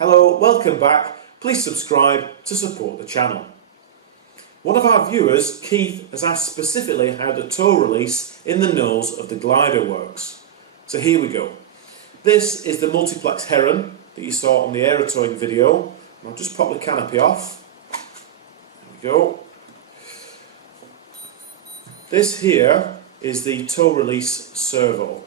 Hello, welcome back. Please subscribe to support the channel. One of our viewers, Keith, has asked specifically how the tow release in the nose of the glider works. So here we go. This is the Multiplex Heron that you saw on the Aerotowing video. I'll just pop the canopy off. There we go. This here is the tow release servo.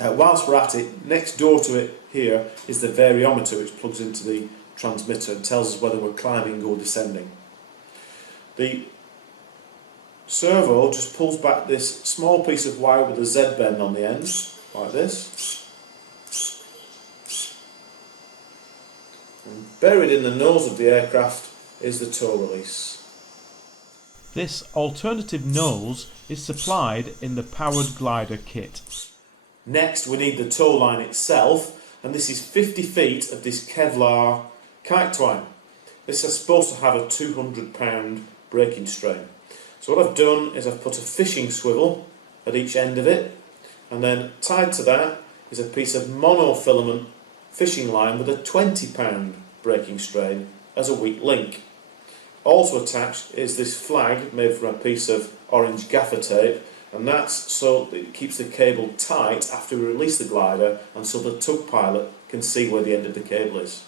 Whilst we're at it, next door to it here is the variometer, which plugs into the transmitter and tells us whether we're climbing or descending. The servo just pulls back this small piece of wire with a Z bend on the end, like this. And buried in the nose of the aircraft is the tow release. This alternative nose is supplied in the powered glider kit. Next we need the tow line itself, and this is 50 feet of this Kevlar kite twine. This is supposed to have a 200-pound breaking strain. So what I've done is I've put a fishing swivel at each end of it, and then tied to that is a piece of monofilament fishing line with a 20-pound breaking strain as a weak link. Also attached is this flag made from a piece of orange gaffer tape, and that's so that it keeps the cable tight after we release the glider, and so the tug pilot can see where the end of the cable is.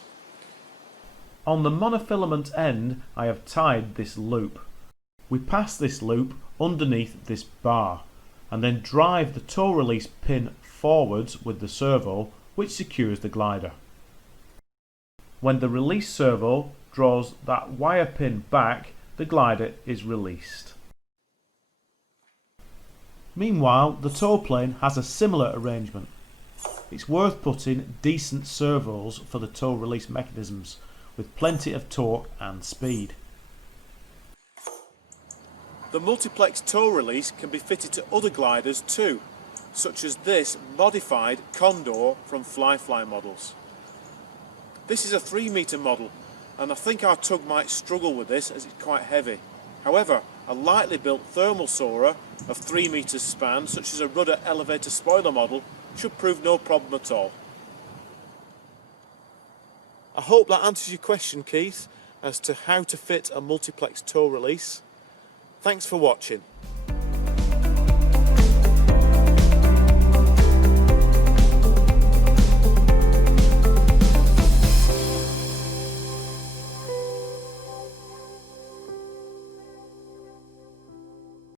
On the monofilament end I have tied this loop. We pass this loop underneath this bar and then drive the tow release pin forwards with the servo, which secures the glider. When the release servo draws that wire pin back, the glider is released. Meanwhile, the tow plane has a similar arrangement. It's worth putting decent servos for the tow release mechanisms, with plenty of torque and speed. The multiplex tow release can be fitted to other gliders too, such as this modified Condor from FlyFly models. This is a 3-metre model, and I think our tug might struggle with this as it's quite heavy. However, a lightly built thermal soarer of 3 metres span, such as a rudder elevator spoiler model, should prove no problem at all. I hope that answers your question, Keith, as to how to fit a multiplex tow release. Thanks for watching.